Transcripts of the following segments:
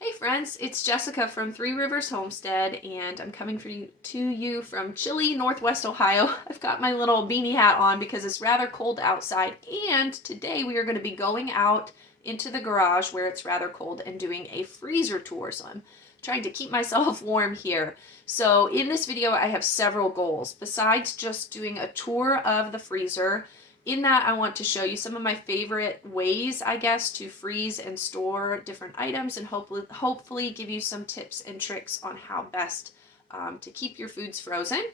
Hey friends, it's Jessica from Three Rivers Homestead, and I'm coming to you from chilly Northwest Ohio. I've got my little beanie hat on because it's rather cold outside, and today we are going to be going out into the garage where it's rather cold and doing a freezer tour. So I'm trying to keep myself warm here. So in this video, I have several goals. Besides just doing a tour of the freezer, in that, I want to show you some of my favorite ways, I guess, to freeze and store different items and hopefully give you some tips and tricks on how best to keep your foods frozen.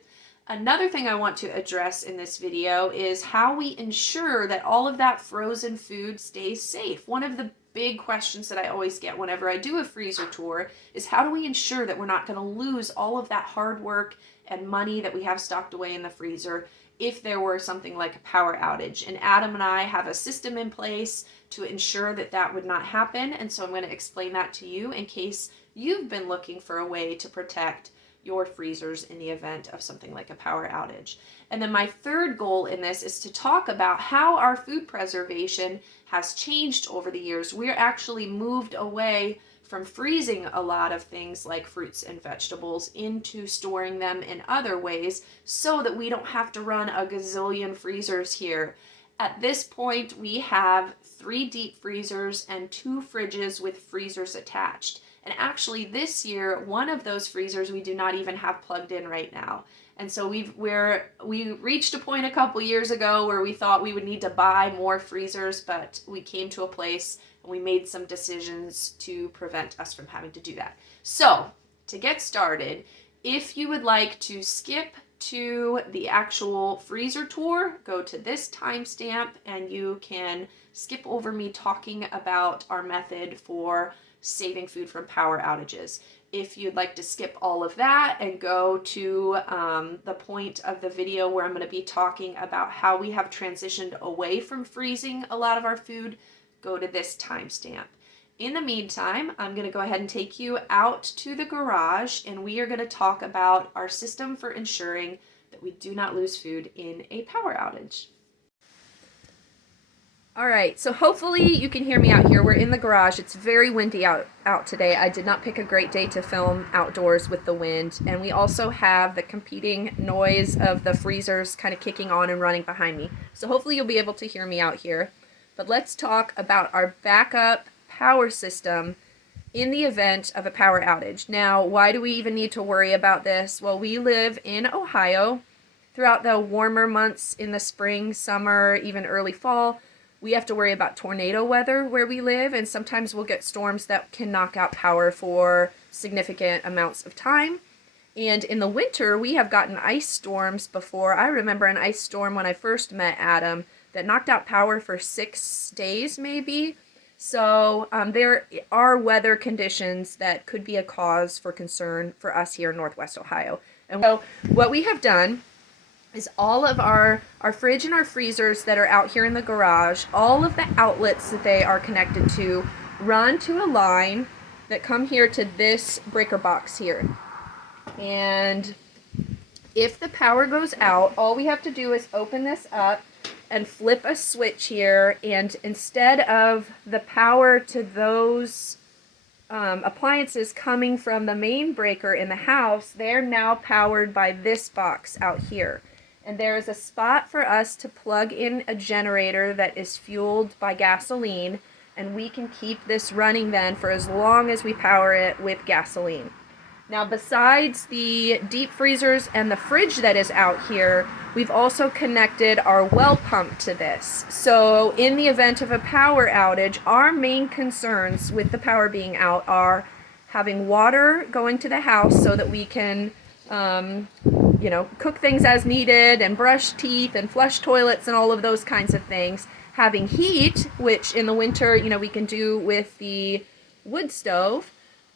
Another thing I want to address in this video is how we ensure that all of that frozen food stays safe. One of the big questions that I always get whenever I do a freezer tour is how do we ensure that we're not going to lose all of that hard work and money that we have stocked away in the freezer if there were something like a power outage. And Adam and I have a system in place to ensure that that would not happen. And so I'm going to explain that to you in case you've been looking for a way to protect your freezers in the event of something like a power outage. And then my third goal in this is to talk about how our food preservation has changed over the years. We're actually moved away from freezing a lot of things like fruits and vegetables into storing them in other ways so that we don't have to run a gazillion freezers here. At this point, we have 3 deep freezers and 2 fridges with freezers attached. And actually this year, one of those freezers we do not even have plugged in right now. And so we reached a point a couple years ago where we thought we would need to buy more freezers, but we came to a place and we made some decisions to prevent us from having to do that. So to get started, if you would like to skip to the actual freezer tour, go to this timestamp and you can skip over me talking about our method for saving food from power outages. If you'd like to skip all of that and go to the point of the video where I'm going to be talking about how we have transitioned away from freezing a lot of our food, go to this timestamp. In the meantime, I'm going to go ahead and take you out to the garage and we are going to talk about our system for ensuring that we do not lose food in a power outage. All right, so hopefully you can hear me out here. We're in the garage. It's very windy out today. I did not pick a great day to film outdoors with the wind. And we also have the competing noise of the freezers kind of kicking on and running behind me. So hopefully you'll be able to hear me out here. But let's talk about our backup power system in the event of a power outage. Now, why do we even need to worry about this? Well, we live in Ohio. Throughout the warmer months in the spring, summer, even early fall, we have to worry about tornado weather where we live, and sometimes we'll get storms that can knock out power for significant amounts of time. And in the winter, we have gotten ice storms before. I remember an ice storm when I first met Adam that knocked out power for 6 days maybe. So there are weather conditions that could be a cause for concern for us here in Northwest Ohio. And so what we have done is all of our fridge and our freezers that are out here in the garage, all of the outlets that they are connected to run to a line that come here to this breaker box here. And if the power goes out, all we have to do is open this up and flip a switch here, and instead of the power to those appliances coming from the main breaker in the house, they're now powered by this box out here. And there is a spot for us to plug in a generator that is fueled by gasoline, and we can keep this running then for as long as we power it with gasoline. Now, besides the deep freezers and the fridge that is out here, we've also connected our well pump to this. So in the event of a power outage, our main concerns with the power being out are having water going to the house so that we can cook things as needed and brush teeth and flush toilets and all of those kinds of things. Having heat, which in the winter, we can do with the wood stove.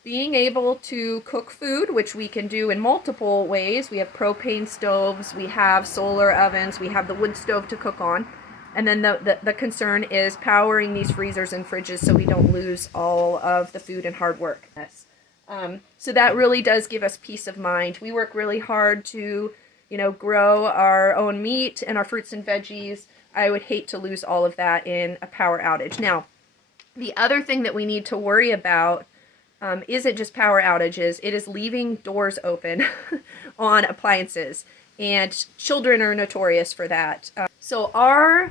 Being able to cook food, which we can do in multiple ways. We have propane stoves, we have solar ovens, we have the wood stove to cook on. And then the concern is powering these freezers and fridges so we don't lose all of the food and hard work. So that really does give us peace of mind. We work really hard to, grow our own meat and our fruits and veggies. I would hate to lose all of that in a power outage. Now, the other thing that we need to worry about isn't just power outages, it is leaving doors open on appliances. And children are notorious for that. So our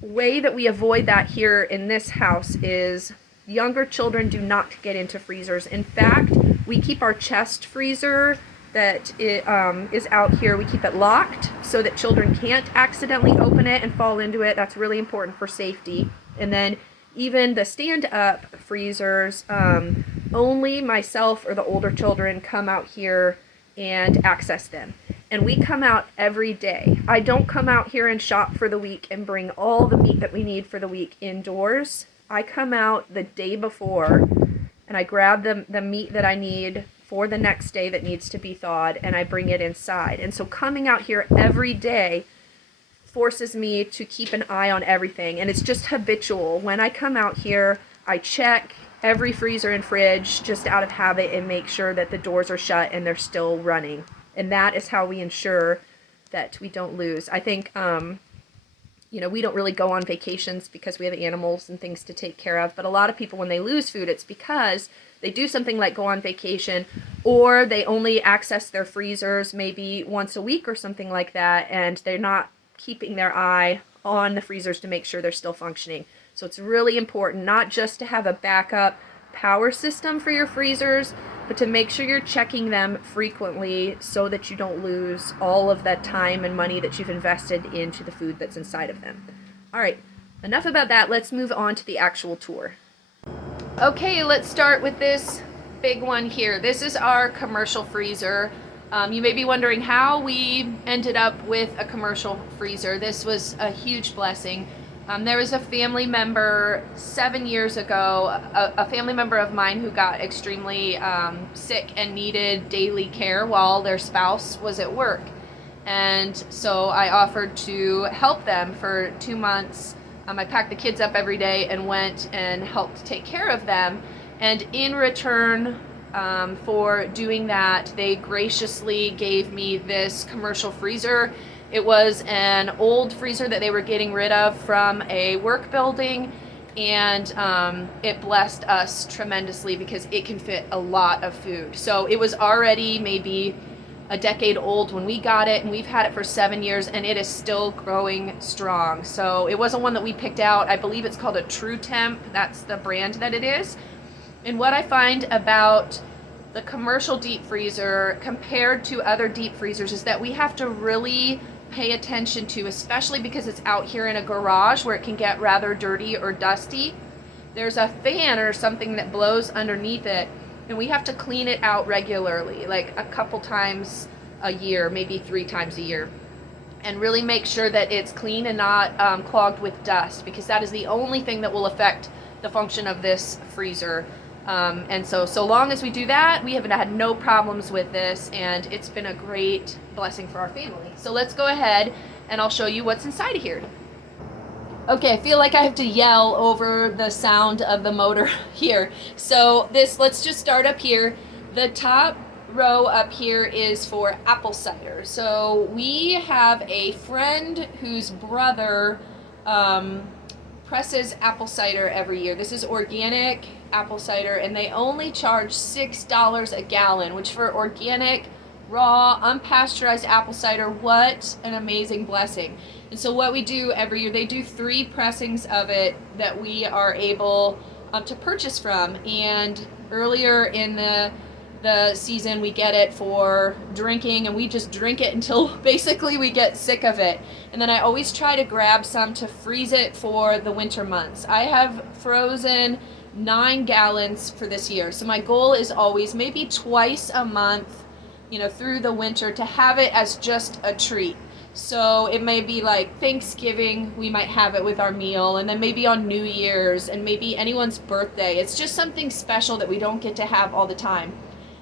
way that we avoid that here in this house is younger children do not get into freezers. In fact, we keep our chest freezer that is out here, we keep it locked so that children can't accidentally open it and fall into it. That's really important for safety. And then even the stand-up freezers, only myself or the older children come out here and access them. And we come out every day. I don't come out here and shop for the week and bring all the meat that we need for the week indoors. I come out the day before and I grab the meat that I need for the next day that needs to be thawed, and I bring it inside. And so coming out here every day forces me to keep an eye on everything, and it's just habitual. When I come out here, I check every freezer and fridge just out of habit and make sure that the doors are shut and they're still running. And that is how we ensure that we don't lose. I think, you know, we don't really go on vacations because we have animals and things to take care of, but a lot of people, when they lose food, it's because they do something like go on vacation, or they only access their freezers maybe once a week or something like that, and they're not keeping their eye on the freezers to make sure they're still functioning. So it's really important not just to have a backup power system for your freezers, but to make sure you're checking them frequently so that you don't lose all of that time and money that you've invested into the food that's inside of them. All right, enough about that. Let's move on to the actual tour. Okay, let's start with this big one here. This is our commercial freezer. You may be wondering how we ended up with a commercial freezer. This was a huge blessing. There was a family member 7 years ago, a family member of mine who got extremely sick and needed daily care while their spouse was at work. And so I offered to help them for 2 months. I packed the kids up every day and went and helped take care of them. And in return for doing that, they graciously gave me this commercial freezer. It was an old freezer that they were getting rid of from a work building, and it blessed us tremendously because it can fit a lot of food. So it was already maybe a decade old when we got it, and we've had it for 7 years, and it is still growing strong. So it wasn't one that we picked out. I believe it's called a True Temp. That's the brand that it is. And what I find about the commercial deep freezer compared to other deep freezers is that we have to really pay attention to, especially because it's out here in a garage where it can get rather dirty or dusty. There's a fan or something that blows underneath it, and we have to clean it out regularly, like a couple times a year, maybe 3 times a year, and really make sure that it's clean and not clogged with dust, because that is the only thing that will affect the function of this freezer. And so long as we do that, we have had no problems with this, and it's been a great blessing for our family. So let's go ahead and I'll show you what's inside of here. Okay, I feel like I have to yell over the sound of the motor here. So let's just start up here. The top row up here is for apple cider. So we have a friend whose brother presses apple cider every year. This is organic apple cider, and they only charge $6 a gallon, which for organic, raw, unpasteurized apple cider, what an amazing blessing. And so what we do every year, they do 3 pressings of it that we are able to purchase from. And earlier in the season, we get it for drinking, and we just drink it until basically we get sick of it. And then I always try to grab some to freeze it for the winter months. I have frozen 9 gallons for this year. So my goal is always maybe twice a month, you know, through the winter, to have it as just a treat. So it may be like Thanksgiving, we might have it with our meal, and then maybe on New Year's, and maybe anyone's birthday. It's just something special that we don't get to have all the time.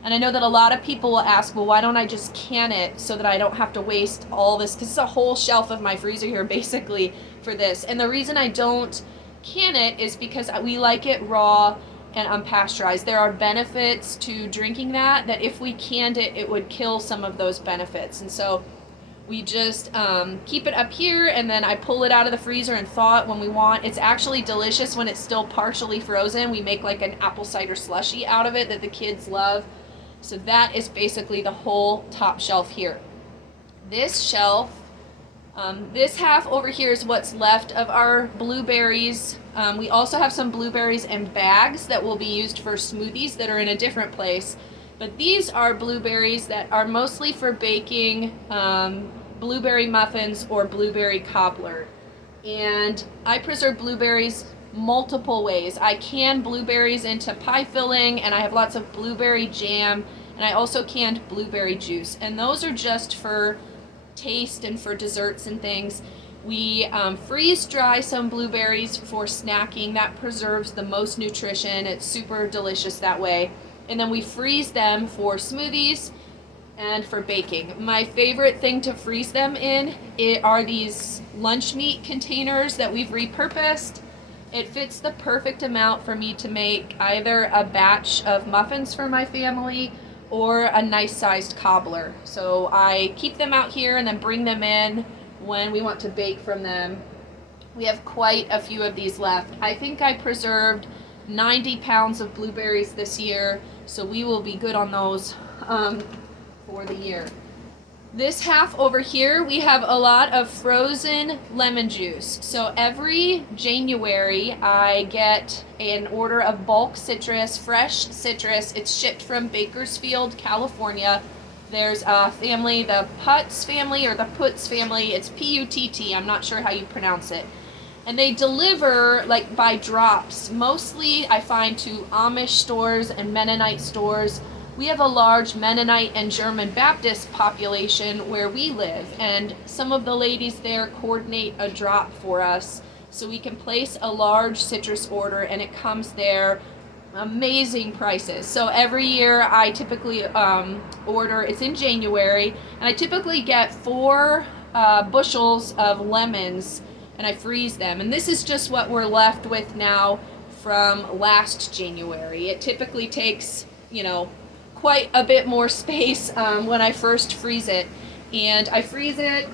And I know that a lot of people will ask, well, why don't I just can it so that I don't have to waste all this? Because it's a whole shelf of my freezer here basically for this. And the reason I don't can it is because we like it raw and unpasteurized. There are benefits to drinking that if we canned it, it would kill some of those benefits. And so We just keep it up here, and then I pull it out of the freezer and thaw it when we want. It's actually delicious when it's still partially frozen. We make like an apple cider slushy out of it that the kids love. So that is basically the whole top shelf here. This shelf, this half over here is what's left of our blueberries. We also have some blueberries in bags that will be used for smoothies that are in a different place. But these are blueberries that are mostly for baking blueberry muffins or blueberry cobbler. And I preserve blueberries multiple ways. I can blueberries into pie filling, and I have lots of blueberry jam, and I also canned blueberry juice. And those are just for taste and for desserts and things. We freeze dry some blueberries for snacking. That preserves the most nutrition. It's super delicious that way. And then we freeze them for smoothies and for baking. My favorite thing to freeze them in are these lunch meat containers that we've repurposed. It fits the perfect amount for me to make either a batch of muffins for my family or a nice sized cobbler. So I keep them out here and then bring them in when we want to bake from them. We have quite a few of these left. I think I preserved 90 pounds of blueberries this year, so we will be good on those for the year. This half over here, we have a lot of frozen lemon juice. So every January, I get an order of bulk citrus, fresh citrus. It's shipped from Bakersfield, California. There's a family, the Putz family or the Putz family. It's P-U-T-T. I'm not sure how you pronounce it. And they deliver like by drops. Mostly I find to Amish stores and Mennonite stores. We have a large Mennonite and German Baptist population where we live, and some of the ladies there coordinate a drop for us so we can place a large citrus order and it comes there. Amazing prices. So every year I typically order, it's in January, and I typically get 4 bushels of lemons and I freeze them. And this is just what we're left with now from last January. It typically takes, you know, quite a bit more space when I first freeze it. And I freeze it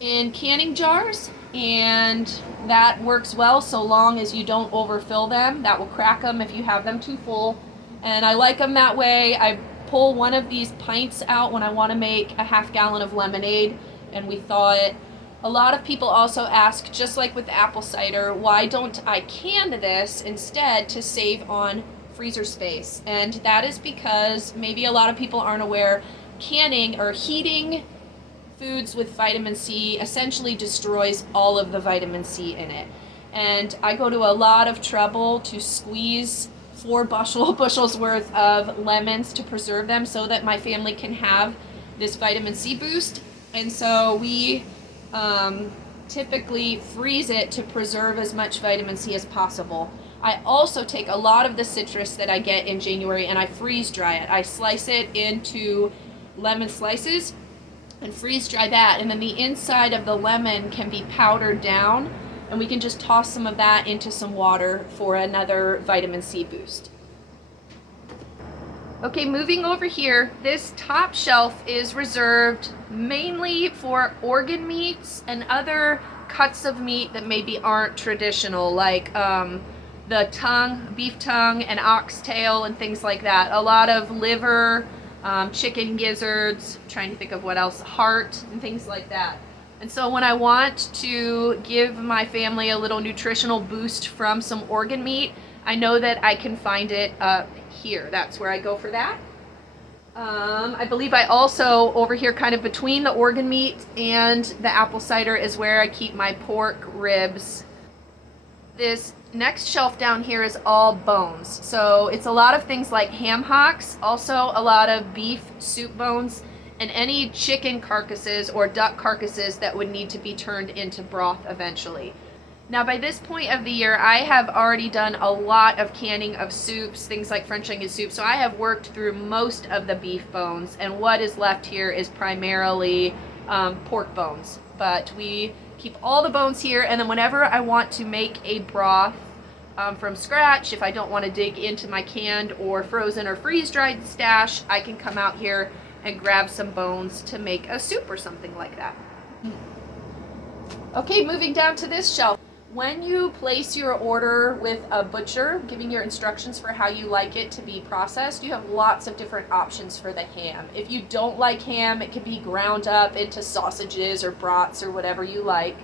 in canning jars, and that works well so long as you don't overfill them. That will crack them if you have them too full. And I like them that way. I pull one of these pints out when I want to make a half gallon of lemonade and we thaw it. A lot of people also ask, just like with apple cider, why don't I can this instead to save on freezer space? And that is because maybe a lot of people aren't aware, canning or heating foods with vitamin C essentially destroys all of the vitamin C in it. And I go to a lot of trouble to squeeze 4 bushels worth of lemons to preserve them so that my family can have this vitamin C boost. And so we typically freeze it to preserve as much vitamin C as possible. I also take a lot of the citrus that I get in January and I freeze dry it. I slice it into lemon slices and freeze dry that, and then the inside of the lemon can be powdered down and we can just toss some of that into some water for another vitamin C boost. Okay, moving over here, this top shelf is reserved mainly for organ meats and other cuts of meat that maybe aren't traditional, like the tongue, beef tongue and oxtail and things like that. A lot of liver, chicken gizzards, trying to think of what else, heart and things like that. And so when I want to give my family a little nutritional boost from some organ meat, I know that I can find it up here. That's where I go for that. I believe I also, over here kind of between the organ meat and the apple cider, is where I keep my pork ribs. This next shelf down here is all bones. So it's a lot of things like ham hocks, also a lot of beef soup bones, and any chicken carcasses or duck carcasses that would need to be turned into broth eventually. Now by this point of the year, I have already done a lot of canning of soups, things like French onion soup, so I have worked through most of the beef bones, and what is left here is primarily pork bones. But we keep all the bones here, and then whenever I want to make a broth from scratch, if I don't want to dig into my canned or frozen or freeze-dried stash, I can come out here, and grab some bones to make a soup or something like that. Okay, moving down to this shelf. When you place your order with a butcher, giving your instructions for how you like it to be processed, you have lots of different options for the ham. If you don't like ham, it can be ground up into sausages or brats or whatever you like.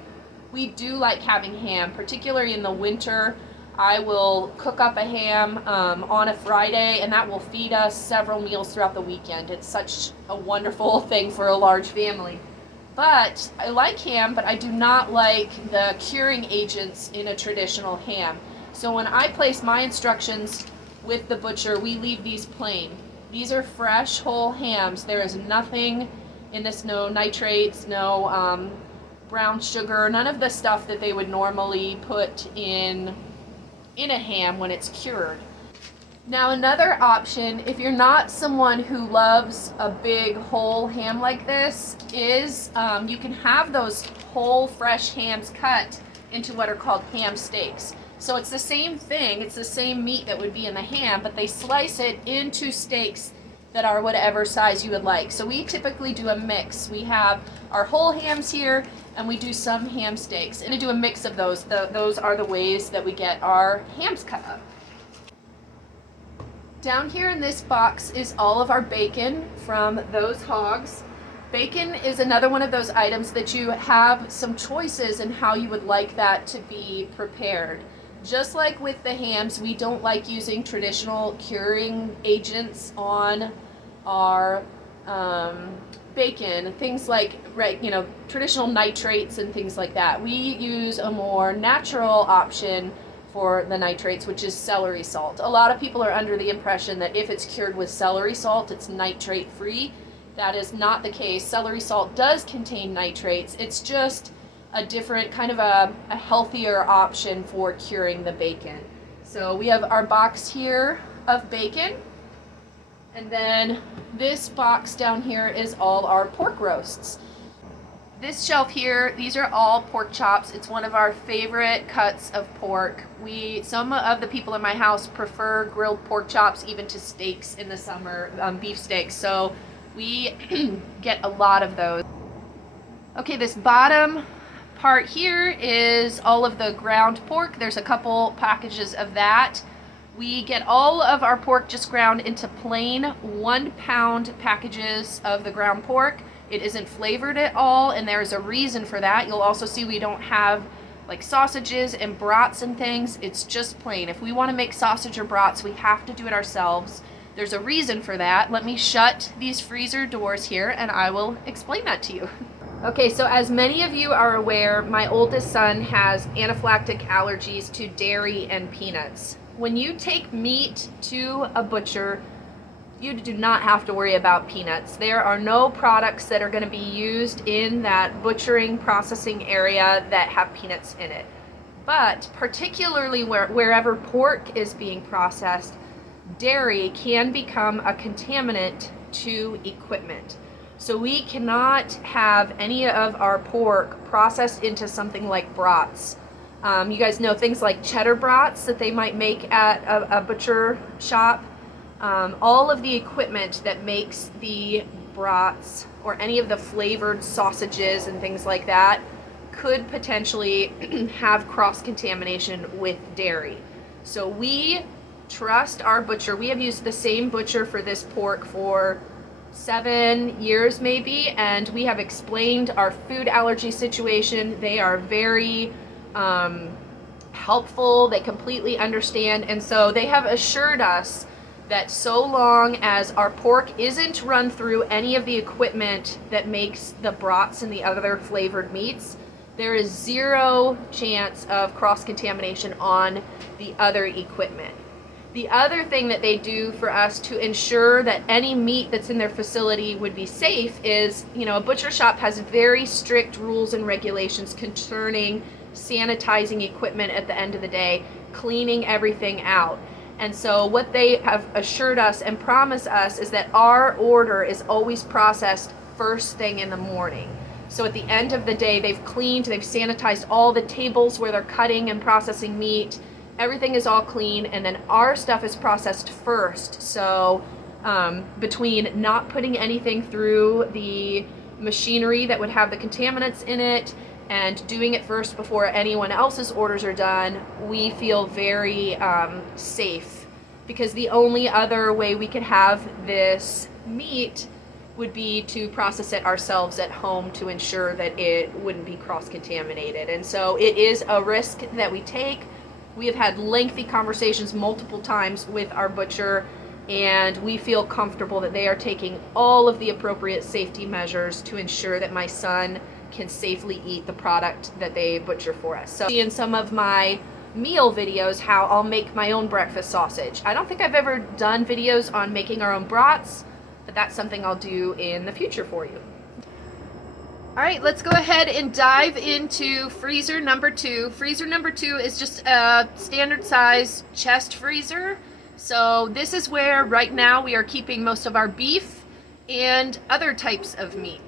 We do like having ham, particularly in the winter. I will cook up a ham on a Friday, and that will feed us several meals throughout the weekend. It's such a wonderful thing for a large family. But I like ham, but I do not like the curing agents in a traditional ham. So when I place my instructions with the butcher, we leave these plain. These are fresh, whole hams. There is nothing in this, no nitrates, no brown sugar, none of the stuff that they would normally put in a ham when it's cured. Now another option, if you're not someone who loves a big whole ham like this, is you can have those whole fresh hams cut into what are called ham steaks. So it's the same thing, it's the same meat that would be in the ham, but they slice it into steaks that are whatever size you would like. So we typically do a mix. We have our whole hams here, and we do some ham steaks. And we do a mix of those. Those are the ways that we get our hams cut up. Down here in this box is all of our bacon from those hogs. Bacon is another one of those items that you have some choices in how you would like that to be prepared. Just like with the hams, we don't like using traditional curing agents on our bacon, things like, traditional nitrates and things like that. We use a more natural option for the nitrates, which is celery salt. A lot of people are under the impression that if it's cured with celery salt, it's nitrate free. That is not the case. Celery salt does contain nitrates. It's just a different, kind of a healthier option for curing the bacon. So we have our box here of bacon, and then this box down here is all our pork roasts. This shelf here, these are all pork chops. It's one of our favorite cuts of pork. Some of the people in my house prefer grilled pork chops even to steaks in the summer, beef steaks. So we get a lot of those. Okay, this bottom part here is all of the ground pork. There's a couple packages of that. We get all of our pork just ground into plain 1 pound packages of the ground pork. It isn't flavored at all, and there's a reason for that. You'll also see we don't have like sausages and brats and things. It's just plain. If we want to make sausage or brats, we have to do it ourselves. There's a reason for that. Let me shut these freezer doors here and I will explain that to you. Okay, so as many of you are aware, my oldest son has anaphylactic allergies to dairy and peanuts. When you take meat to a butcher, you do not have to worry about peanuts. There are no products that are going to be used in that butchering processing area that have peanuts in it. But particularly wherever pork is being processed, dairy can become a contaminant to equipment. So we cannot have any of our pork processed into something like brats. You guys know things like cheddar brats that they might make at a butcher shop. All of the equipment that makes the brats or any of the flavored sausages and things like that could potentially have cross-contamination with dairy. So we trust our butcher. We have used the same butcher for this pork for 7 years maybe, and we have explained our food allergy situation. They are very helpful. They completely understand, and so they have assured us that so long as our pork isn't run through any of the equipment that makes the brats and the other flavored meats, there is zero chance of cross-contamination on the other equipment. The other thing that they do for us to ensure that any meat that's in their facility would be safe is, a butcher shop has very strict rules and regulations concerning sanitizing equipment at the end of the day, cleaning everything out. And so what they have assured us and promised us is that our order is always processed first thing in the morning. So at the end of the day, they've cleaned, they've sanitized all the tables where they're cutting and processing meat. Everything is all clean, and then our stuff is processed first. So between not putting anything through the machinery that would have the contaminants in it and doing it first before anyone else's orders are done, we feel very safe, because the only other way we could have this meat would be to process it ourselves at home to ensure that it wouldn't be cross-contaminated. And so it is a risk that we take. We have had lengthy conversations multiple times with our butcher, and we feel comfortable that they are taking all of the appropriate safety measures to ensure that my son can safely eat the product that they butcher for us. So in some of my meal videos how I'll make my own breakfast sausage. I don't think I've ever done videos on making our own brats, but that's something I'll do in the future for you. All right, let's go ahead and dive into freezer number 2. Freezer number 2 is just a standard size chest freezer. So this is where right now we are keeping most of our beef and other types of meat.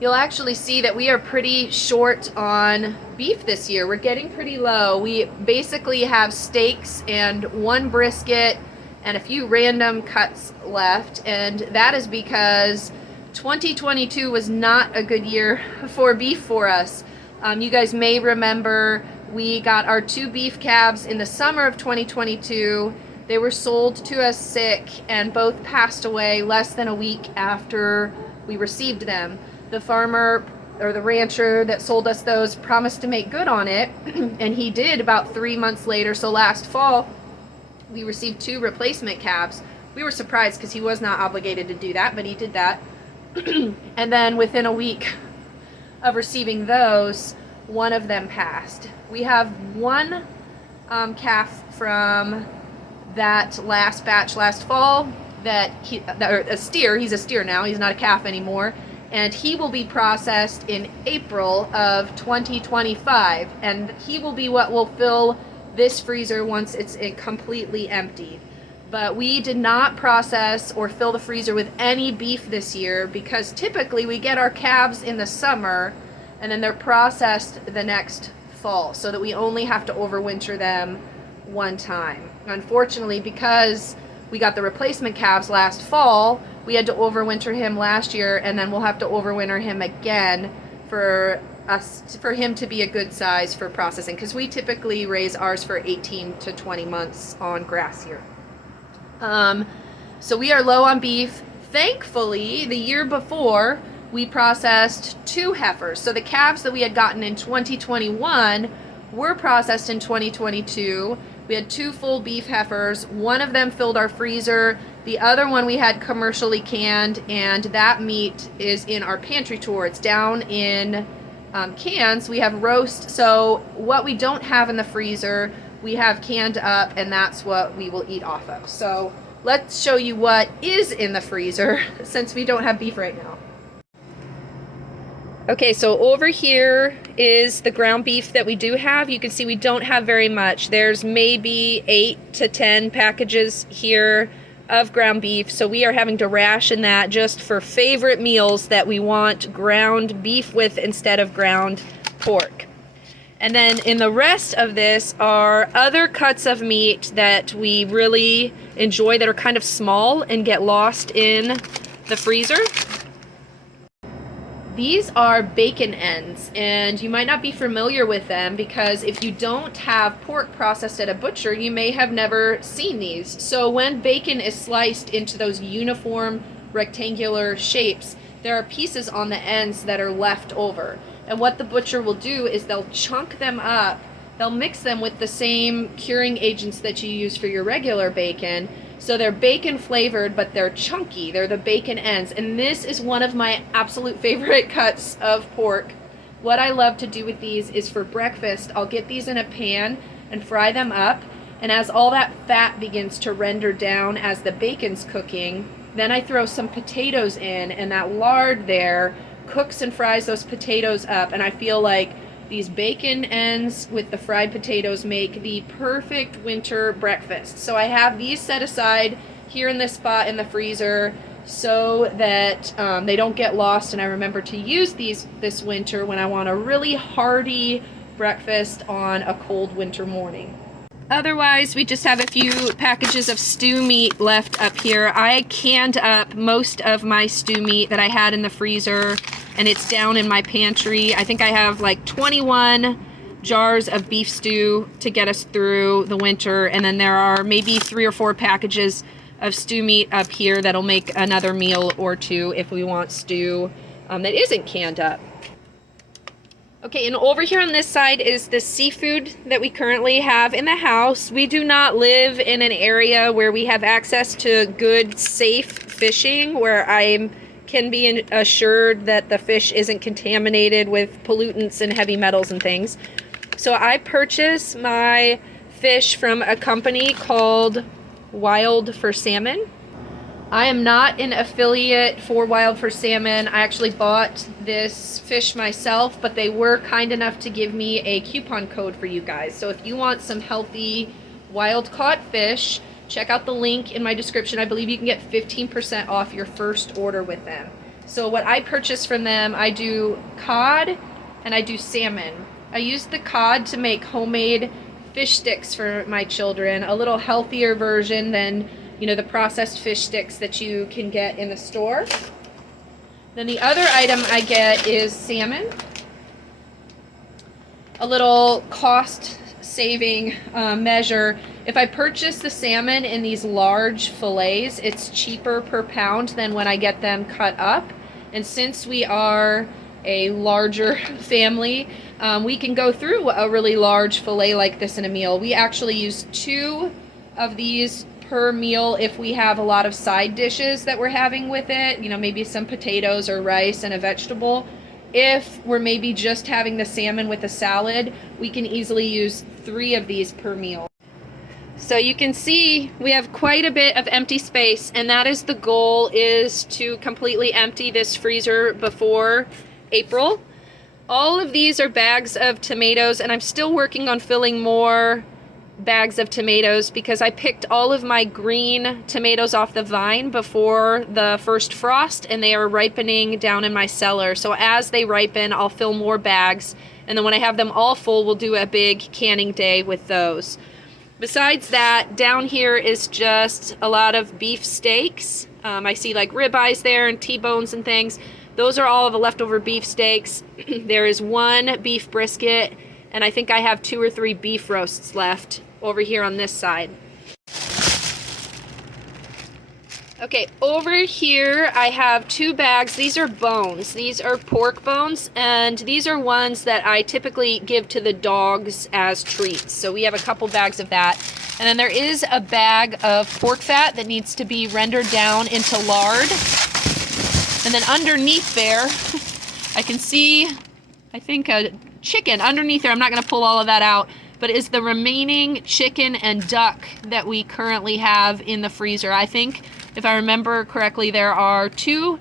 You'll actually see that we are pretty short on beef this year. We're getting pretty low. We basically have steaks and 1 brisket and a few random cuts left, and that is because 2022 was not a good year for beef for us. You guys may remember we got our 2 beef calves in the summer of 2022. They were sold to us sick and both passed away less than a week after we received them. The farmer or the rancher that sold us those promised to make good on it, and he did about 3 months later. So last fall we received 2 replacement calves. We were surprised because he was not obligated to do that, but he did that. And then within a week of receiving those, one of them passed. We have 1 calf from that last batch last fall a steer. He's a steer now, he's not a calf anymore, and he will be processed in April of 2025, and he will be what will fill this freezer once it's completely empty. But we did not process or fill the freezer with any beef this year, because typically we get our calves in the summer and then they're processed the next fall, so that we only have to overwinter them 1 time. Unfortunately, because we got the replacement calves last fall, we had to overwinter him last year, and then we'll have to overwinter him again for him to be a good size for processing, because we typically raise ours for 18 to 20 months on grass here. So we are low on beef. Thankfully, the year before we processed 2 heifers. So the calves that we had gotten in 2021 were processed in 2022. We had 2 full beef heifers. One of them filled our freezer. The other one we had commercially canned, and that meat is in our pantry tour. It's down in cans. We have roast. So what we don't have in the freezer, we have canned up, and that's what we will eat off of. So let's show you what is in the freezer since we don't have beef right now. Okay, so over here is the ground beef that we do have. You can see we don't have very much. There's maybe 8 to 10 packages here of ground beef, so we are having to ration that just for favorite meals that we want ground beef with instead of ground pork. And then in the rest of this are other cuts of meat that we really enjoy that are kind of small and get lost in the freezer. These are bacon ends, and you might not be familiar with them because if you don't have pork processed at a butcher, you may have never seen these. So when bacon is sliced into those uniform rectangular shapes, there are pieces on the ends that are left over. And what the butcher will do is they'll chunk them up, they'll mix them with the same curing agents that you use for your regular bacon. So they're bacon flavored, but they're chunky. They're the bacon ends. And this is one of my absolute favorite cuts of pork. What I love to do with these is for breakfast, I'll get these in a pan and fry them up. And as all that fat begins to render down as the bacon's cooking, then I throw some potatoes in, and that lard there cooks and fries those potatoes up. And I feel like these bacon ends with the fried potatoes make the perfect winter breakfast. So I have these set aside here in this spot in the freezer so that they don't get lost, and I remember to use these this winter when I want a really hearty breakfast on a cold winter morning. Otherwise, we just have a few packages of stew meat left up here. I canned up most of my stew meat that I had in the freezer, and it's down in my pantry. I think I have like 21 jars of beef stew to get us through the winter, and then there are maybe 3 or 4 packages of stew meat up here that'll make another meal or two if we want stew that isn't canned up. Okay, and over here on this side is the seafood that we currently have in the house. We do not live in an area where we have access to good, safe fishing, where I can be assured that the fish isn't contaminated with pollutants and heavy metals and things. So I purchase my fish from a company called Wild for Salmon. I am not an affiliate for Wild for Salmon. I actually bought this fish myself, but they were kind enough to give me a coupon code for you guys. So if you want some healthy wild caught fish, check out the link in my description. I believe you can get 15% off your first order with them. So what I purchase from them, I do cod and I do salmon. I use the cod to make homemade fish sticks for my children, a little healthier version than, you know, the processed fish sticks that you can get in the store. Then the other item I get is salmon. A little cost saving measure. If I purchase the salmon in these large fillets, it's cheaper per pound than when I get them cut up. And since we are a larger family, we can go through a really large fillet like this in a meal. We actually use 2 of these per meal if we have a lot of side dishes that we're having with it, you know, maybe some potatoes or rice and a vegetable. If we're maybe just having the salmon with a salad, we can easily use 3 of these per meal. So you can see we have quite a bit of empty space, and that is the goal, is to completely empty this freezer before April. All of these are bags of tomatoes, and I'm still working on filling more bags of tomatoes because I picked all of my green tomatoes off the vine before the first frost, and they are ripening down in my cellar. So as they ripen, I'll fill more bags, and then when I have them all full, we'll do a big canning day with those. Besides that, down here is just a lot of beef steaks. I see like ribeyes there and T-bones and things. Those are all of the leftover beef steaks. There is 1 beef brisket, and I think I have 2 or 3 beef roasts left over here on this side. Okay, over here I have 2 bags. These are bones. These are pork bones, and these are ones that I typically give to the dogs as treats. So we have a couple bags of that. And then there is a bag of pork fat that needs to be rendered down into lard. And then underneath there, I can see, I think, a chicken underneath there. I'm not going to pull all of that out, but is the remaining chicken and duck that we currently have in the freezer. I think, if I remember correctly, there are 2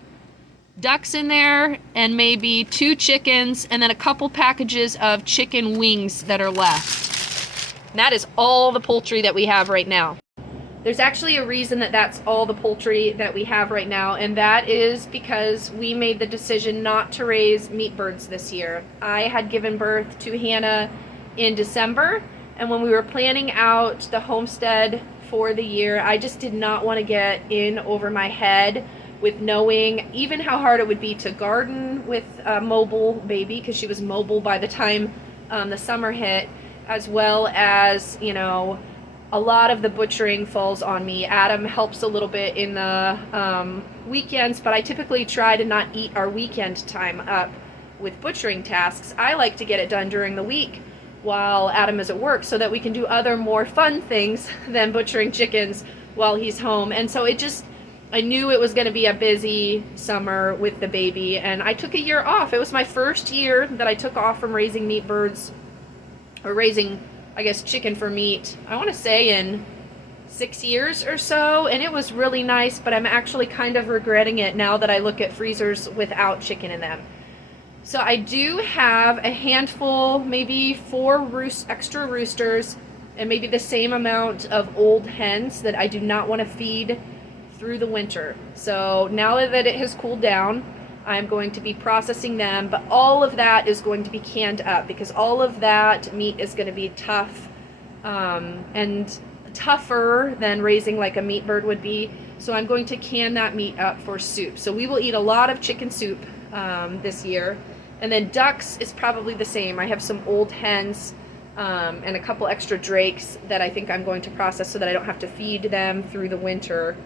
ducks in there and maybe 2 chickens, and then a couple packages of chicken wings that are left. And that is all the poultry that we have right now. There's actually a reason that that's all the poultry that we have right now, and that is because we made the decision not to raise meat birds this year. I had given birth to Hannah in December, and when we were planning out the homestead for the year, I just did not want to get in over my head with knowing even how hard it would be to garden with a mobile baby, because she was mobile by the time the summer hit, as well as, you know, a lot of the butchering falls on me. Adam helps a little bit in the weekends, but I typically try to not eat our weekend time up with butchering tasks. I like to get it done during the week while Adam is at work so that we can do other more fun things than butchering chickens while he's home. And so I knew it was going to be a busy summer with the baby, and I took a year off. It was my first year that I took off from raising meat birds, or raising, I guess, chicken for meat, I want to say in 6 years or so, and it was really nice, but I'm actually kind of regretting it now that I look at freezers without chicken in them. So I do have a handful, maybe 4 extra roosters, and maybe the same amount of old hens that I do not want to feed through the winter. So now that it has cooled down, I'm going to be processing them, but all of that is going to be canned up because all of that meat is going to be tough and tougher than raising like a meat bird would be. So I'm going to can that meat up for soup. So we will eat a lot of chicken soup this year. And then ducks is probably the same. I have some old hens and a couple extra drakes that I think I'm going to process so that I don't have to feed them through the winter.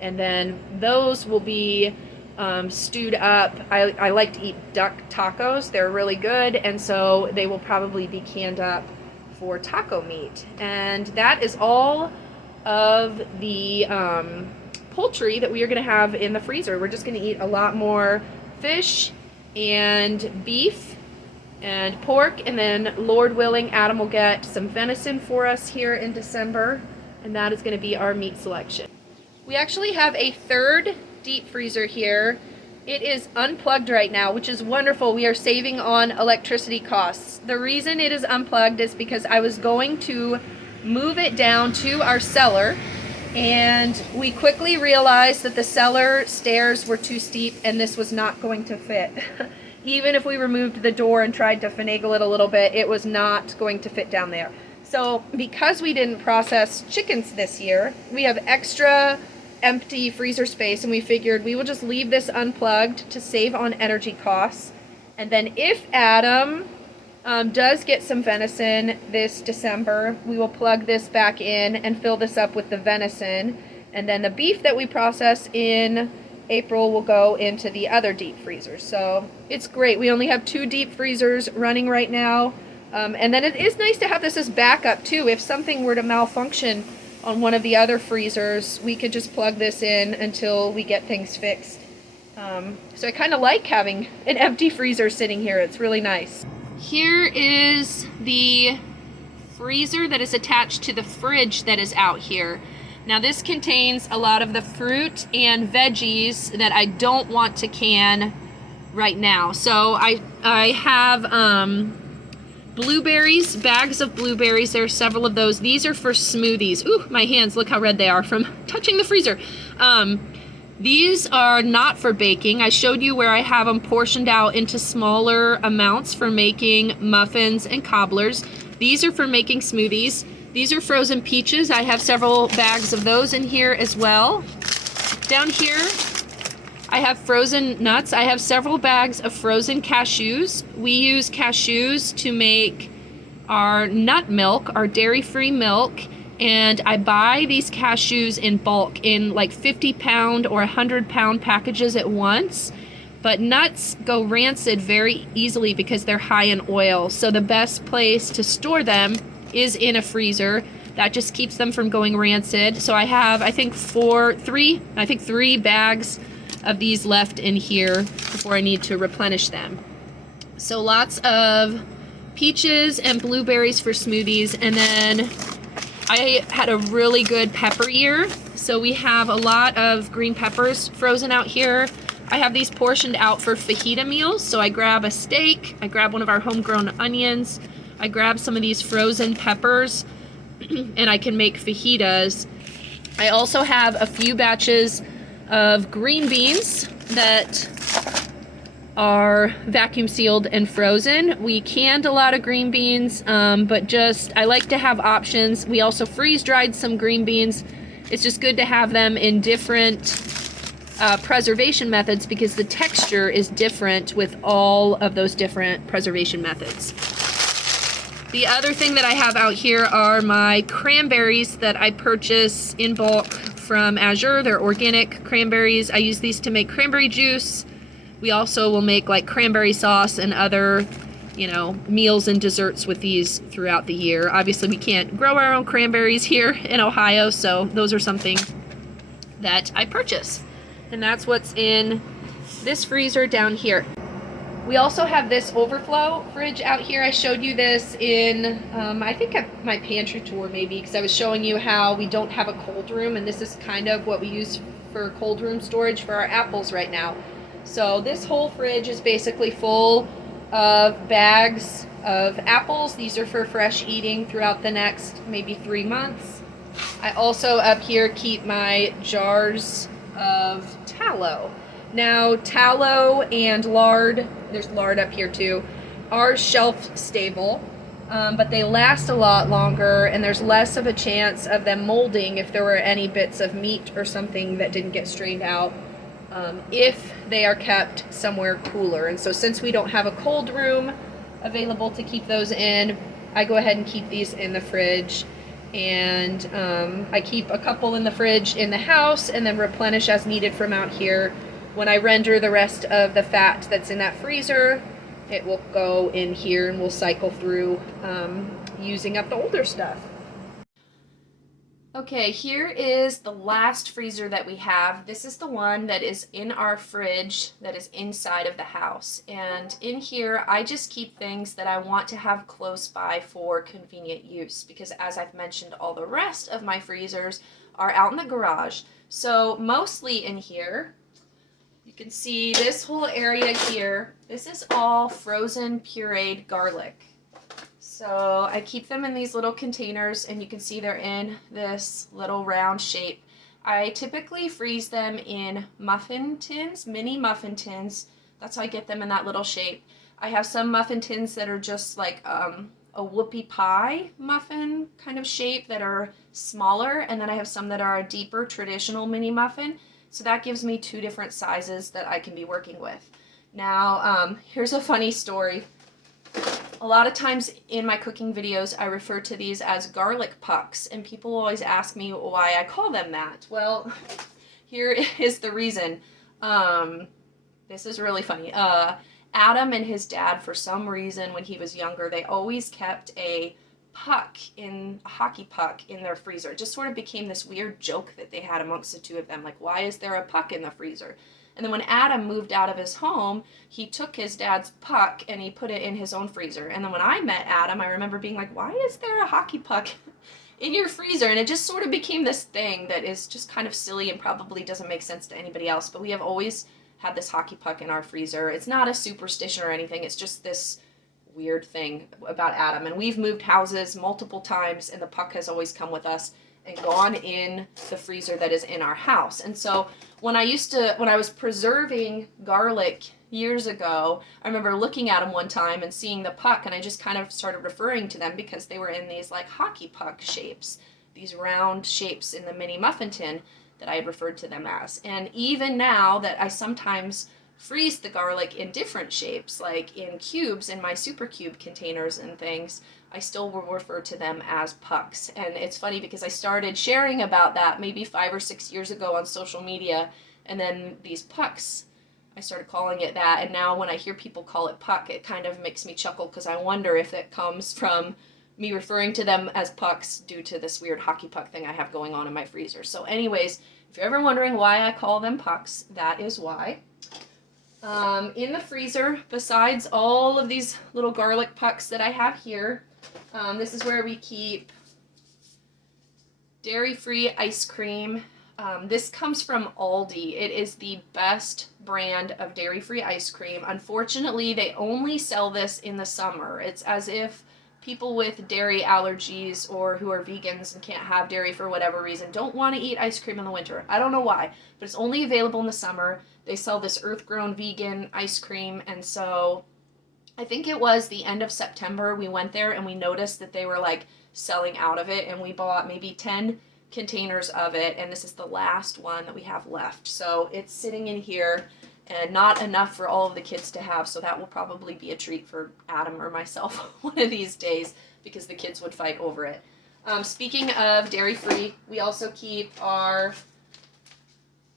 And then those will be stewed up. I like to eat duck tacos. They're really good, and so they will probably be canned up for taco meat. And that is all of the poultry that we are going to have in the freezer. We're just going to eat a lot more fish and beef and pork, and then Lord willing, Adam will get some venison for us here in December, and that is going to be our meat selection. We actually have a third deep freezer here. It is unplugged right now, which is wonderful. We are saving on electricity costs. The reason it is unplugged is because I was going to move it down to our cellar, and we quickly realized that the cellar stairs were too steep and this was not going to fit. Even if we removed the door and tried to finagle it a little bit, it was not going to fit down there. So because we didn't process chickens this year, we have extra empty freezer space, and we figured we will just leave this unplugged to save on energy costs. And then if Adam does get some venison this December, we will plug this back in and fill this up with the venison, and then the beef that we process in April will go into the other deep freezers. So it's great. We only have 2 deep freezers running right now, and then it is nice to have this as backup too. If something were to malfunction on one of the other freezers, we could just plug this in until we get things fixed. So I kind of like having an empty freezer sitting here. It's really nice. Here is the freezer that is attached to the fridge that is out here. Now this contains a lot of the fruit and veggies that I don't want to can right now. So I have blueberries, bags of blueberries. There are several of those. These are for smoothies. Ooh, my hands, look how red they are from touching the freezer. These are not for baking. I showed you where I have them portioned out into smaller amounts for making muffins and cobblers. These are for making smoothies. These are frozen peaches. I have several bags of those in here as well. Down here, I have frozen nuts. I have several bags of frozen cashews. We use cashews to make our nut milk, our dairy-free milk, and I buy these cashews in bulk in like 50-pound or 100-pound packages at once. But nuts go rancid very easily because they're high in oil. So the best place to store them is in a freezer. That just keeps them from going rancid. So I have, I think, three bags of these left in here before I need to replenish them. So lots of peaches and blueberries for smoothies. And then I had a really good pepper year. So we have a lot of green peppers frozen out here. I have these portioned out for fajita meals. So I grab a steak, I grab one of our homegrown onions, I grab some of these frozen peppers, and I can make fajitas. I also have a few batches of green beans that are vacuum sealed and frozen. We canned a lot of green beans, but I like to have options. We also freeze dried some green beans. It's just good to have them in different preservation methods because the texture is different with all of those different preservation methods. The other thing that I have out here are my cranberries that I purchase in bulk from Azure. They're organic cranberries. I use these to make cranberry juice. We also will make like cranberry sauce and other, meals and desserts with these throughout the year. Obviously, we can't grow our own cranberries here in Ohio, so those are something that I purchase. And that's what's in this freezer down here. We also have this overflow fridge out here. I showed you this in, I think at my pantry tour maybe, because I was showing you how we don't have a cold room, and this is kind of what we use for cold room storage for our apples right now. So this whole fridge is basically full of bags of apples. These are for fresh eating throughout the next maybe 3 months. I also up here keep my jars of tallow. Now tallow and lard, there's lard up here too, are shelf stable. but they last a lot longer, and there's less of a chance of them molding if there were any bits of meat or something that didn't get strained out, if they are kept somewhere cooler. And so since we don't have a cold room available to keep those in, I go ahead and keep these in the fridge. And I keep a couple in the fridge in the house and then replenish as needed from out here. When I render the rest of the fat that's in that freezer, it will go in here and we'll cycle through using up the older stuff. Okay, here is the last freezer that we have. This is the one that is in our fridge that is inside of the house. And in here, I just keep things that I want to have close by for convenient use, because as I've mentioned, all the rest of my freezers are out in the garage. So mostly in here, you can see this whole area here. This is all frozen pureed garlic. So I keep them in these little containers, and you can see they're in this little round shape. I typically freeze them in muffin tins, mini muffin tins. That's how I get them in that little shape. I have some muffin tins that are just like a whoopie pie muffin kind of shape that are smaller, and then I have some that are a deeper traditional mini muffin. So that gives me two different sizes that I can be working with. Now, here's a funny story. A lot of times in my cooking videos, I refer to these as garlic pucks, and people always ask me why I call them that. Well, here is the reason. This is really funny. Adam and his dad, for some reason, when he was younger, they always kept a hockey puck in their freezer. It just sort of became this weird joke that they had amongst the two of them, like, why is there a puck in the freezer? And then when Adam moved out of his home, he took his dad's puck and he put it in his own freezer. And then when I met Adam, I remember being like, why is there a hockey puck in your freezer? And it just sort of became this thing that is just kind of silly and probably doesn't make sense to anybody else. But we have always had this hockey puck in our freezer. It's not a superstition or anything. It's just this weird thing about Adam. And we've moved houses multiple times, and the puck has always come with us and gone in the freezer that is in our house. And so when I was preserving garlic years ago, I remember looking at them one time and seeing the puck, and I just kind of started referring to them because they were in these like hockey puck shapes, these round shapes in the mini muffin tin that I had referred to them as. And even now that I sometimes freeze the garlic in different shapes, like in cubes in my super cube containers and things, I still will refer to them as pucks. And it's funny because I started sharing about that maybe 5 or 6 years ago on social media, and then these pucks, I started calling it that. And now when I hear people call it puck, it kind of makes me chuckle, because I wonder if it comes from me referring to them as pucks due to this weird hockey puck thing I have going on in my freezer. So anyways, if you're ever wondering why I call them pucks, that is why. In the freezer, besides all of these little garlic pucks that I have here, this is where we keep dairy-free ice cream. This comes from Aldi. It is the best brand of dairy-free ice cream. Unfortunately, they only sell this in the summer. It's as if people with dairy allergies or who are vegans and can't have dairy for whatever reason don't want to eat ice cream in the winter. I don't know why, but it's only available in the summer. They sell this earth-grown vegan ice cream, and so I think it was the end of September we went there and we noticed that they were like selling out of it, and we bought maybe 10 containers of it, and this is the last one that we have left. So it's sitting in here and not enough for all of the kids to have, so that will probably be a treat for Adam or myself one of these days, because the kids would fight over it. Speaking of dairy-free, we also keep our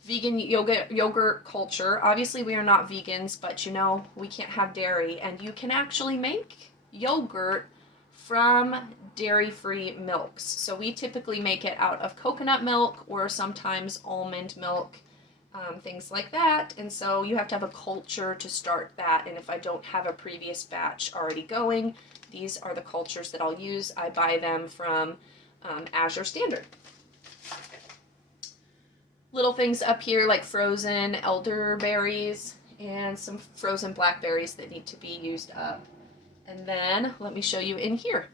vegan yogurt culture. Obviously we are not vegans, but you know, we can't have dairy, and you can actually make yogurt from dairy-free milks. So we typically make it out of coconut milk or sometimes almond milk, things like that. And so you have to have a culture to start that, and if I don't have a previous batch already going, these are the cultures that I'll use. I buy them from Azure Standard. Little things up here like frozen elderberries and some frozen blackberries that need to be used up. And then let me show you in here.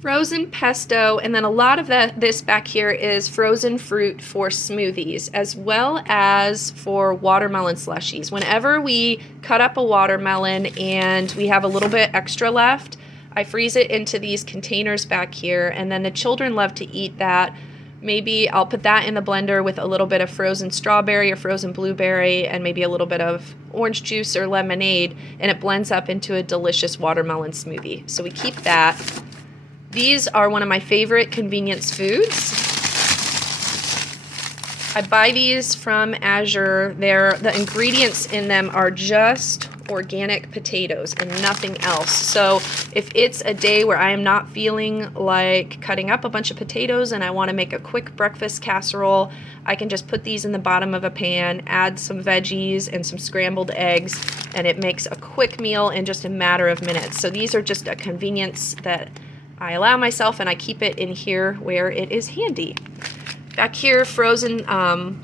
frozen pesto, and then a lot of this back here is frozen fruit for smoothies, as well as for watermelon slushies. Whenever we cut up a watermelon and we have a little bit extra left, I freeze it into these containers back here, and then the children love to eat that. Maybe I'll put that in the blender with a little bit of frozen strawberry or frozen blueberry and maybe a little bit of orange juice or lemonade, and it blends up into a delicious watermelon smoothie. So we keep that. These are one of my favorite convenience foods. I buy these from Azure. The ingredients in them are just organic potatoes and nothing else. So if it's a day where I am not feeling like cutting up a bunch of potatoes and I want to make a quick breakfast casserole, I can just put these in the bottom of a pan, add some veggies and some scrambled eggs, and it makes a quick meal in just a matter of minutes. So these are just a convenience that I allow myself, and I keep it in here where it is handy. Back here, frozen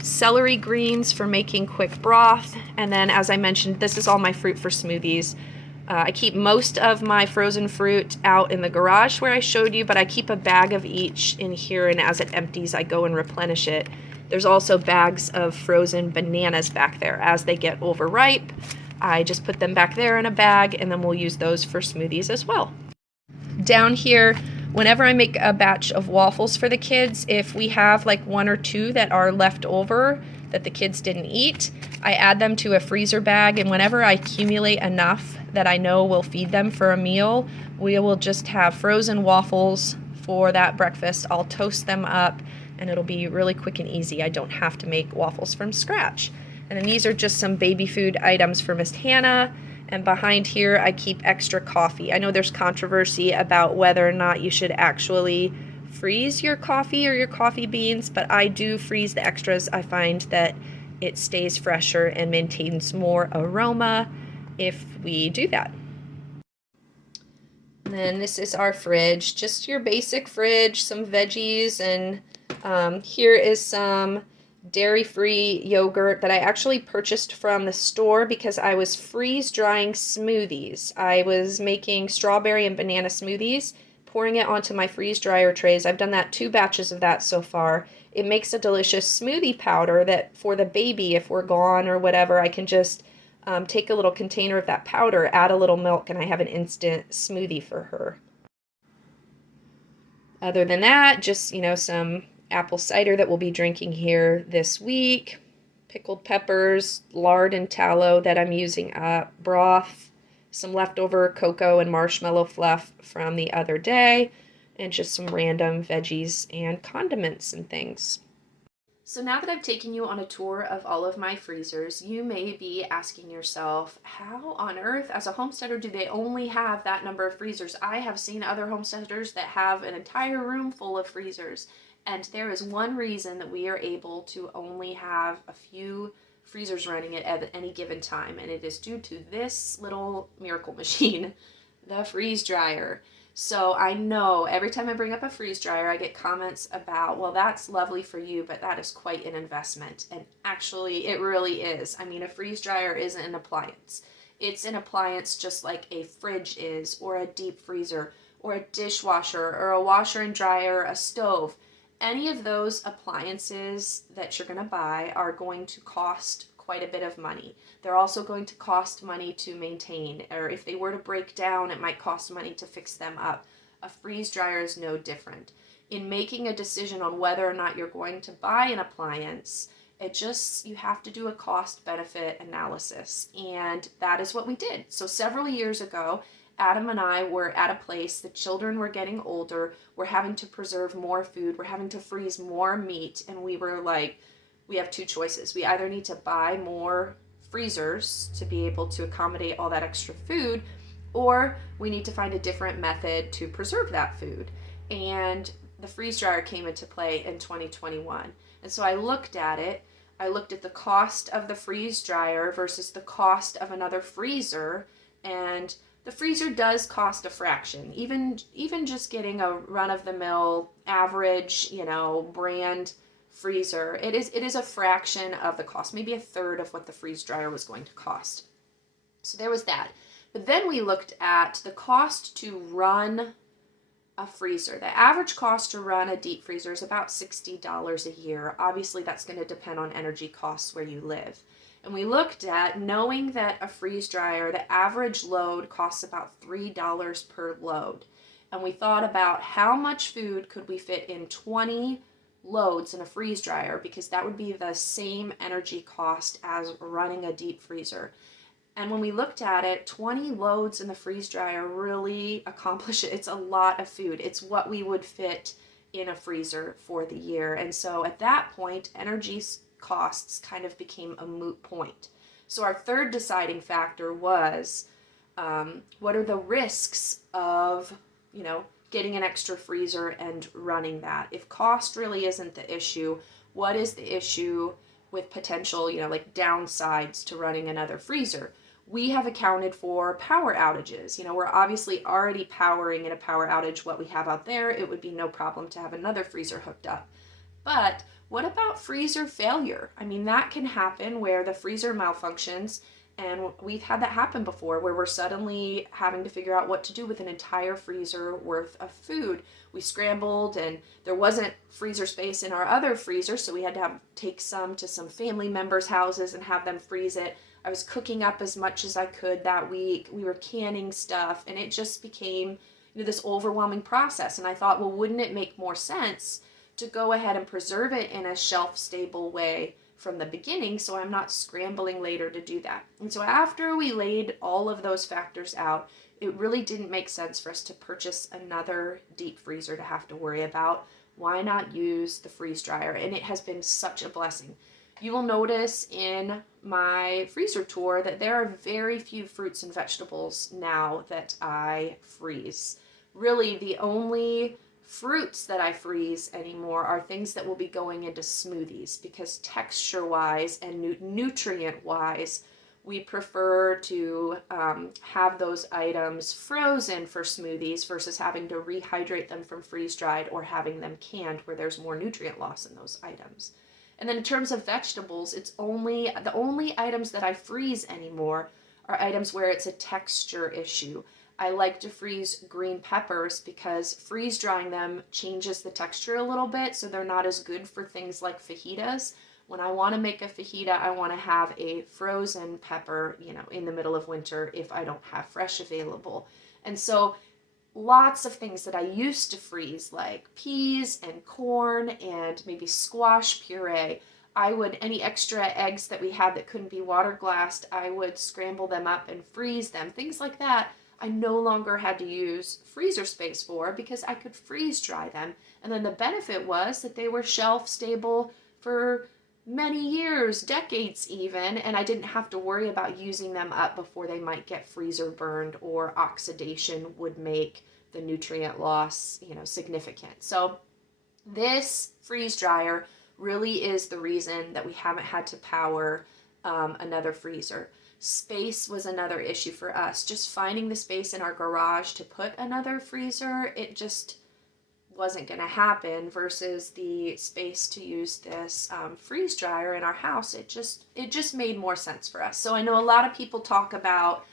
celery greens for making quick broth. And then, as I mentioned, this is all my fruit for smoothies. I keep most of my frozen fruit out in the garage where I showed you, but I keep a bag of each in here, and as it empties, I go and replenish it. There's also bags of frozen bananas back there. As they get overripe, I just put them back there in a bag, and then we'll use those for smoothies as well. Down here, whenever I make a batch of waffles for the kids, if we have like one or two that are left over that the kids didn't eat, I add them to a freezer bag, and whenever I accumulate enough that I know will feed them for a meal, we will just have frozen waffles for that breakfast. I'll toast them up and it'll be really quick and easy. I don't have to make waffles from scratch. And then these are just some baby food items for Miss Hannah. And behind here, I keep extra coffee. I know there's controversy about whether or not you should actually freeze your coffee or your coffee beans, but I do freeze the extras. I find that it stays fresher and maintains more aroma if we do that. And then this is our fridge, just your basic fridge, some veggies, and here is some dairy-free yogurt that I actually purchased from the store because I was freeze drying smoothies. I was making strawberry and banana smoothies, pouring it onto my freeze dryer trays. I've done that 2 batches of that so far. It makes a delicious smoothie powder that for the baby, if we're gone or whatever, I can just take a little container of that powder, add a little milk, and I have an instant smoothie for her. Other than that, just, some apple cider that we'll be drinking here this week, pickled peppers, lard and tallow that I'm using up, broth, some leftover cocoa and marshmallow fluff from the other day, and just some random veggies and condiments and things. So now that I've taken you on a tour of all of my freezers, you may be asking yourself, how on earth, as a homesteader, do they only have that number of freezers? I have seen other homesteaders that have an entire room full of freezers. And there is one reason that we are able to only have a few freezers running at any given time, and it is due to this little miracle machine, the freeze dryer. So I know every time I bring up a freeze dryer, I get comments about, well, that's lovely for you, but that is quite an investment. And actually, it really is. I mean, a freeze dryer isn't an appliance. It's an appliance just like a fridge is, or a deep freezer, or a dishwasher, or a washer and dryer, a stove. Any of those appliances that you're going to buy are going to cost quite a bit of money. They're also going to cost money to maintain, or if they were to break down, it might cost money to fix them up. A freeze dryer is no different. In making a decision on whether or not you're going to buy an appliance, you have to do a cost-benefit analysis, and that is what we did. So several years ago, Adam and I were at a place, the children were getting older, we're having to preserve more food, we're having to freeze more meat, and we were like, we have 2 choices. We either need to buy more freezers to be able to accommodate all that extra food, or we need to find a different method to preserve that food. And the freeze dryer came into play in 2021. And so I looked at it, I looked at the cost of the freeze dryer versus the cost of another freezer, and the freezer does cost a fraction. Even just getting a run-of-the-mill average, brand freezer, it is a fraction of the cost, maybe a third of what the freeze dryer was going to cost. So there was that. But then we looked at the cost to run a freezer. The average cost to run a deep freezer is about $60 a year. Obviously, that's going to depend on energy costs where you live. And we looked at, knowing that a freeze dryer, the average load costs about $3 per load. And we thought about how much food could we fit in 20 loads in a freeze dryer, because that would be the same energy cost as running a deep freezer. And when we looked at it, 20 loads in the freeze dryer really accomplish it. It's a lot of food. It's what we would fit in a freezer for the year. And so at that point, energy costs kind of became a moot point. So our third deciding factor was, what are the risks of, getting an extra freezer and running that? If cost really isn't the issue, what is the issue with potential, like downsides to running another freezer? We have accounted for power outages. We're obviously already powering in a power outage what we have out there. It would be no problem to have another freezer hooked up. But what about freezer failure? I mean, that can happen where the freezer malfunctions, and we've had that happen before, where we're suddenly having to figure out what to do with an entire freezer worth of food. We scrambled and there wasn't freezer space in our other freezer, so we had to take some to some family members' houses and have them freeze it. I was cooking up as much as I could that week. We were canning stuff, and it just became this overwhelming process. And I thought, well, wouldn't it make more sense to go ahead and preserve it in a shelf-stable way from the beginning, so I'm not scrambling later to do that? And so after we laid all of those factors out, it really didn't make sense for us to purchase another deep freezer to have to worry about. Why not use the freeze dryer? And it has been such a blessing. You will notice in my freezer tour that there are very few fruits and vegetables now that I freeze. Really, the only fruits that I freeze anymore are things that will be going into smoothies, because texture-wise and nutrient-wise, we prefer to have those items frozen for smoothies versus having to rehydrate them from freeze-dried or having them canned, where there's more nutrient loss in those items. And then in terms of vegetables, the only items that I freeze anymore are items where it's a texture issue. I like to freeze green peppers because freeze drying them changes the texture a little bit, so they're not as good for things like fajitas. When I want to make a fajita, I want to have a frozen pepper, in the middle of winter if I don't have fresh available. And so lots of things that I used to freeze, like peas and corn and maybe squash puree, any extra eggs that we had that couldn't be water glassed, I would scramble them up and freeze them. Things like that I no longer had to use freezer space for, because I could freeze dry them. And then the benefit was that they were shelf stable for many years, decades even, and I didn't have to worry about using them up before they might get freezer burned, or oxidation would make the nutrient loss, significant. So this freeze dryer really is the reason that we haven't had to power another freezer. Space was another issue for us. Just finding the space in our garage to put another freezer, it just wasn't going to happen, versus the space to use this freeze dryer in our house. It just made more sense for us. So I know a lot of people talk about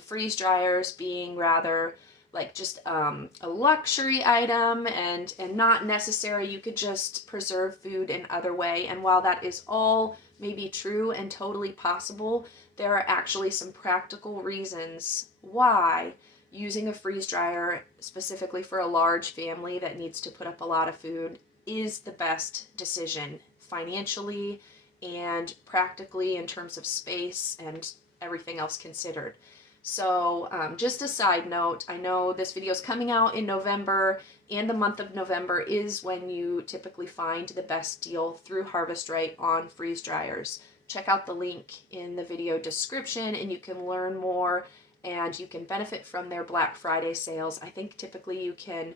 freeze dryers being rather like just a luxury item and not necessary. You could just preserve food in other way. And while that is all maybe true and totally possible, there are actually some practical reasons why using a freeze dryer, specifically for a large family that needs to put up a lot of food, is the best decision financially and practically in terms of space and everything else considered. So just a side note, I know this video is coming out in November, and the month of November is when you typically find the best deal through Harvest Right on freeze dryers. Check out the link in the video description and you can learn more, and you can benefit from their Black Friday sales. I think typically you can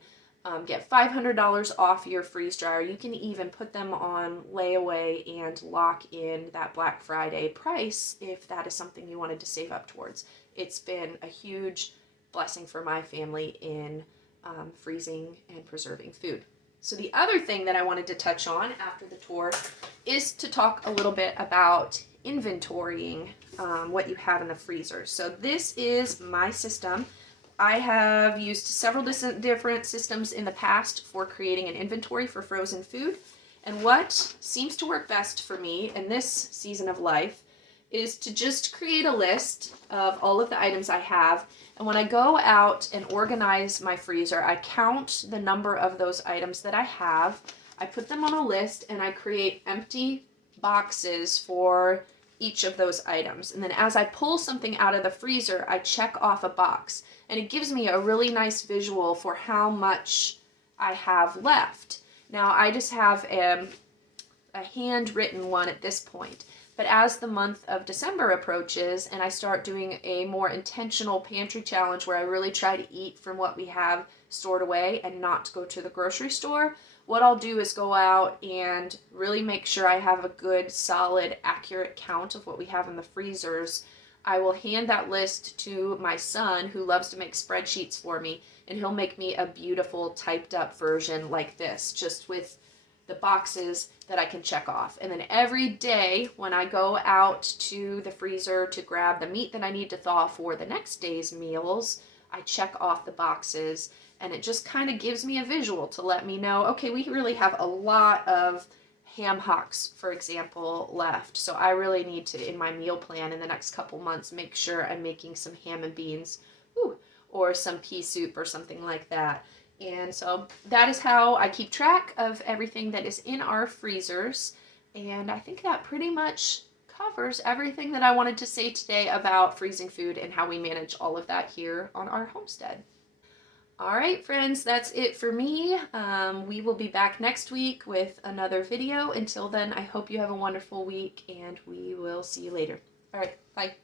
get $500 off your freeze dryer. You can even put them on layaway and lock in that Black Friday price if that is something you wanted to save up towards. It's been a huge blessing for my family in freezing and preserving food. So the other thing that I wanted to touch on after the tour is to talk a little bit about inventorying what you have in the freezer. So this is my system. I have used several different systems in the past for creating an inventory for frozen food. And what seems to work best for me in this season of life is to just create a list of all of the items I have. And when I go out and organize my freezer, I count the number of those items that I have. I put them on a list and I create empty boxes for each of those items. And then as I pull something out of the freezer, I check off a box. And it gives me a really nice visual for how much I have left. Now I just have a handwritten one at this point. But as the month of December approaches and I start doing a more intentional pantry challenge where I really try to eat from what we have stored away and not go to the grocery store, what I'll do is go out and really make sure I have a good, solid, accurate count of what we have in the freezers. I will hand that list to my son, who loves to make spreadsheets for me, and he'll make me a beautiful typed up version like this, just with the boxes that I can check off. And then every day when I go out to the freezer to grab the meat that I need to thaw for the next day's meals, I check off the boxes, and it just kind of gives me a visual to let me know, okay, we really have a lot of ham hocks, for example, left. So I really need to, in my meal plan in the next couple months, make sure I'm making some ham and beans, or some pea soup or something like that. And so that is how I keep track of everything that is in our freezers. And I think that pretty much covers everything that I wanted to say today about freezing food and how we manage all of that here on our homestead. All right, friends, that's it for me. We will be back next week with another video. Until then, I hope you have a wonderful week, and we will see you later. All right, bye.